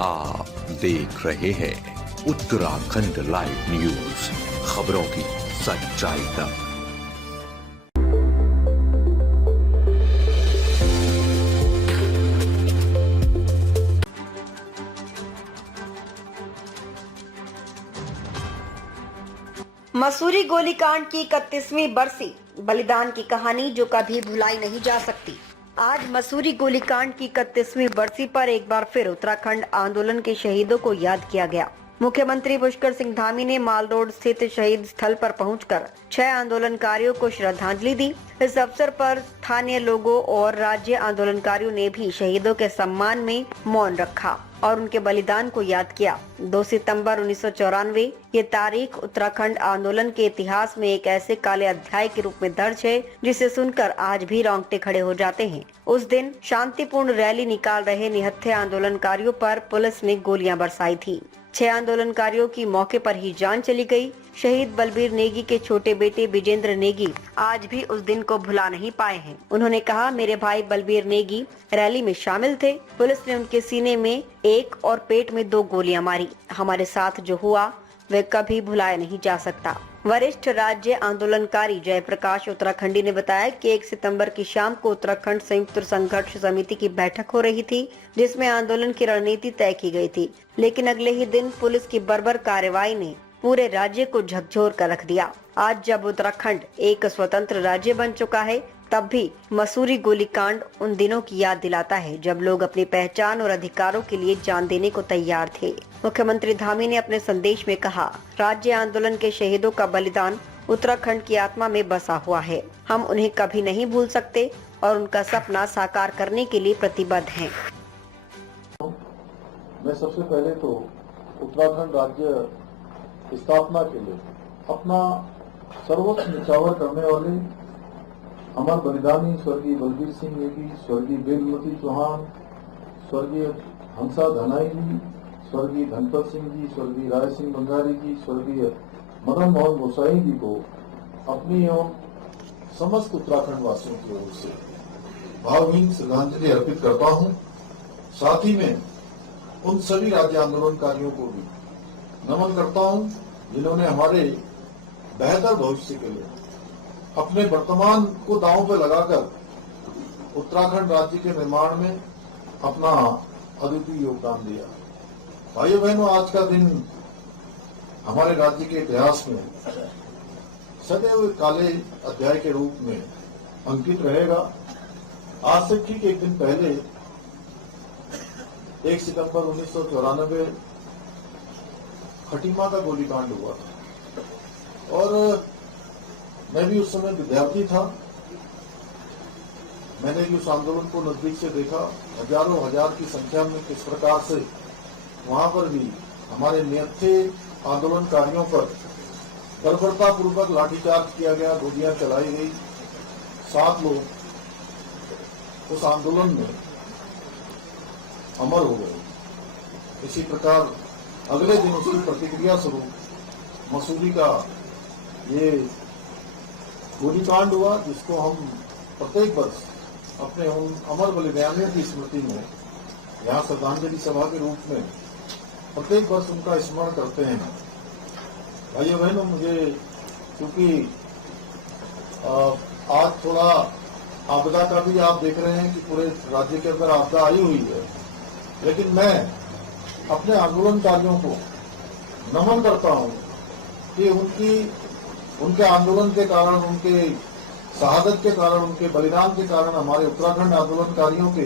आप देख रहे हैं उत्तराखंड लाइव न्यूज, खबरों की सच्चाई तक। मसूरी गोलीकांड की 31वीं बरसी, बलिदान की कहानी जो कभी भुलाई नहीं जा सकती। आज मसूरी गोलीकांड की 31वीं बरसी पर एक बार फिर उत्तराखंड आंदोलन के शहीदों को याद किया गया। मुख्यमंत्री पुष्कर सिंह धामी ने माल रोड स्थित शहीद स्थल पर पहुंचकर 6 आंदोलनकारियों को श्रद्धांजलि दी। इस अवसर पर स्थानीय लोगों और राज्य आंदोलनकारियों ने भी शहीदों के सम्मान में मौन रखा और उनके बलिदान को याद किया। 2 सितंबर 1994 ये तारीख उत्तराखंड आंदोलन के इतिहास में एक ऐसे काले अध्याय के रूप में दर्ज है जिसे सुनकर आज भी रोंगटे खड़े हो जाते हैं। उस दिन शांतिपूर्ण रैली निकाल रहे निहत्थे आंदोलनकारियों पर पुलिस ने गोलियां बरसाई थी। 6 आंदोलनकारियों की मौके पर ही जान चली गई। शहीद बलबीर नेगी के छोटे बेटे विजेंद्र नेगी आज भी उस दिन को भुला नहीं पाए हैं। उन्होंने कहा, मेरे भाई बलबीर नेगी रैली में शामिल थे। पुलिस ने उनके सीने में 1 और पेट में 2 गोलियां मारी। हमारे साथ जो हुआ वह कभी भुलाया नहीं जा सकता। वरिष्ठ राज्य आंदोलनकारी जयप्रकाश उत्तराखंडी ने बताया कि 1 सितंबर की शाम को उत्तराखंड संयुक्त संघर्ष समिति की बैठक हो रही थी, जिसमें आंदोलन की रणनीति तय की गई थी। लेकिन अगले ही दिन पुलिस की बर्बर कार्रवाई ने पूरे राज्य को झकझोर कर रख दिया। आज जब उत्तराखंड एक स्वतंत्र राज्य बन चुका है, तब भी मसूरी गोलीकांड उन दिनों की याद दिलाता है जब लोग अपनी पहचान और अधिकारों के लिए जान देने को तैयार थे। मुख्यमंत्री धामी ने अपने संदेश में कहा, राज्य आंदोलन के शहीदों का बलिदान उत्तराखंड की आत्मा में बसा हुआ है। हम उन्हें कभी नहीं भूल सकते और उनका सपना साकार करने के लिए प्रतिबद्ध हैं। मैं सबसे पहले तो उत्तराखंड राज्य स्थापना के लिए अपना सर्वोच्च निछावर करने वाले अमर बलिदानी स्वर्गीय बलबीर सिंह नेगी, स्वर्गीय बेलमती चौहान, स्वर्गीय हंसा धनाई जी, स्वर्गीय धनपत सिंह जी, स्वर्गीय राय सिंह बंगारी जी, स्वर्गीय मदन मोहन गोसाई जी को अपनी एवं समस्त उत्तराखंड वासियों की ओर से भावहीन श्रद्धांजलि अर्पित करता हूं। साथ ही में उन सभी राज्य आंदोलनकारियों को भी नमन करता हूं जिन्होंने हमारे बेहतर भविष्य के लिए अपने वर्तमान को दांव पर लगाकर उत्तराखंड राज्य के निर्माण में अपना अद्वितीय योगदान दिया। भाइयों बहनों, आज का दिन हमारे राज्य के इतिहास में सदैव काले अध्याय के रूप में अंकित रहेगा। आज से ठीक एक दिन पहले 1 सितंबर 1994 खटीमा का गोलीकांड हुआ था और मैं भी उस समय विद्यार्थी था। मैंने भी उस आंदोलन को नजदीक से देखा। हजारों हजार की संख्या में किस प्रकार से वहां पर भी हमारे निहत्थे आंदोलनकारियों पर बर्बरतापूर्वक लाठीचार्ज किया गया, गोलियां चलाई गई। 7 लोग उस आंदोलन में अमर हो गए। इसी प्रकार अगले दिन उसकी प्रतिक्रिया स्वरूप मसूरी का ये गोलीकांड हुआ, जिसको हम प्रत्येक वर्ष अपने उन अमर बलिदानियों की स्मृति में यहाँ श्रद्धांजलि सभा के रूप में प्रत्येक वर्ष उनका स्मरण करते हैं। भाइयों बहनों, मुझे क्योंकि आज थोड़ा आपदा का भी आप देख रहे हैं कि पूरे राज्य के अंदर आपदा आई हुई है, लेकिन मैं अपने आंदोलनकारियों को नमन करता हूं कि उनके आंदोलन के कारण, उनके शहादत के कारण, उनके बलिदान के कारण, हमारे उत्तराखंड आंदोलनकारियों के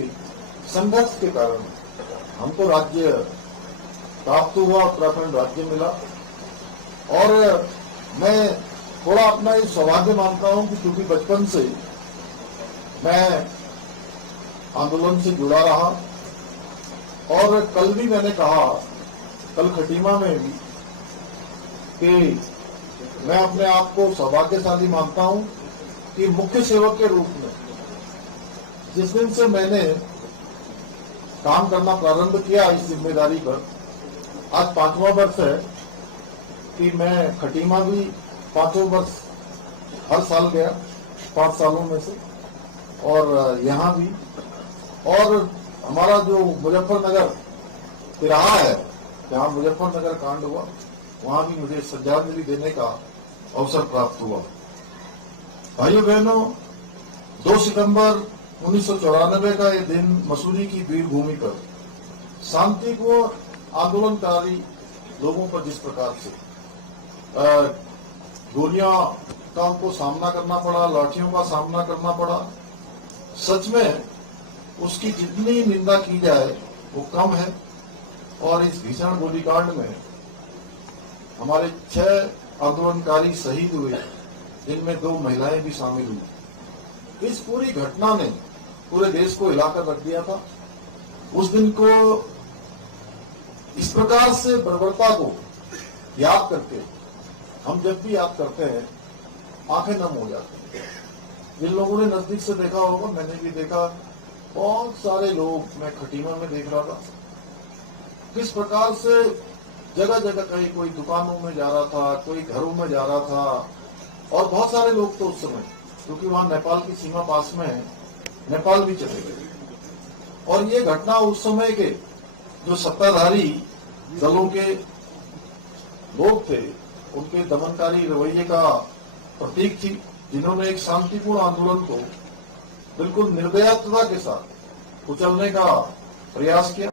संघर्ष के कारण हमको राज्य प्राप्त हुआ, उत्तराखंड राज्य मिला। और मैं थोड़ा अपना ये सौभाग्य मानता हूं कि क्योंकि बचपन से मैं आंदोलन से जुड़ा रहा और कल भी मैंने कहा, कल खटीमा में भी, कि मैं अपने आप को सौभाग्यशाली मानता हूं कि मुख्य सेवक के रूप में जिस दिन से मैंने काम करना प्रारंभ किया इस जिम्मेदारी पर, आज 5वां वर्ष है कि मैं खटीमा भी 5 वर्ष हर साल गया, 5 सालों में से, और यहाँ भी। और हमारा जो मुजफ्फरनगर तिराहा है जहां मुजफ्फरनगर कांड हुआ, वहां भी मुझे श्रद्धांजलि देने का अवसर प्राप्त हुआ। भाइयों बहनों, 2 सितंबर 1994 का ये दिन मसूरी की वीर भूमि पर शांतिपूर्ण आंदोलनकारी लोगों पर जिस प्रकार से गोलियां का उनको सामना करना पड़ा, लाठियों का सामना करना पड़ा, सच में उसकी जितनी निंदा की जाए वो कम है। और इस भीषण गोलीकांड में हमारे 6 आंदोलनकारी शहीद हुए, जिनमें 2 महिलाएं भी शामिल हुई। इस पूरी घटना ने पूरे देश को हिलाकर रख दिया था। उस दिन को इस प्रकार से बर्बरता को याद करके हम जब भी याद करते हैं आंखें नम हो जाती हैं। जिन लोगों ने नजदीक से देखा होगा, मैंने भी देखा, बहुत सारे लोग, मैं खटीमा में देख रहा था किस प्रकार से जगह जगह कहीं कोई दुकानों में जा रहा था, कोई घरों में जा रहा था, और बहुत सारे लोग तो उस समय, क्योंकि वहां नेपाल की सीमा पास में है, नेपाल भी चले गए। और ये घटना उस समय के जो सत्ताधारी दलों के लोग थे, उनके दमनकारी रवैये का प्रतीक थी, जिन्होंने एक शांतिपूर्ण आंदोलन को बिल्कुल निर्दयता के साथ कुचलने का प्रयास किया।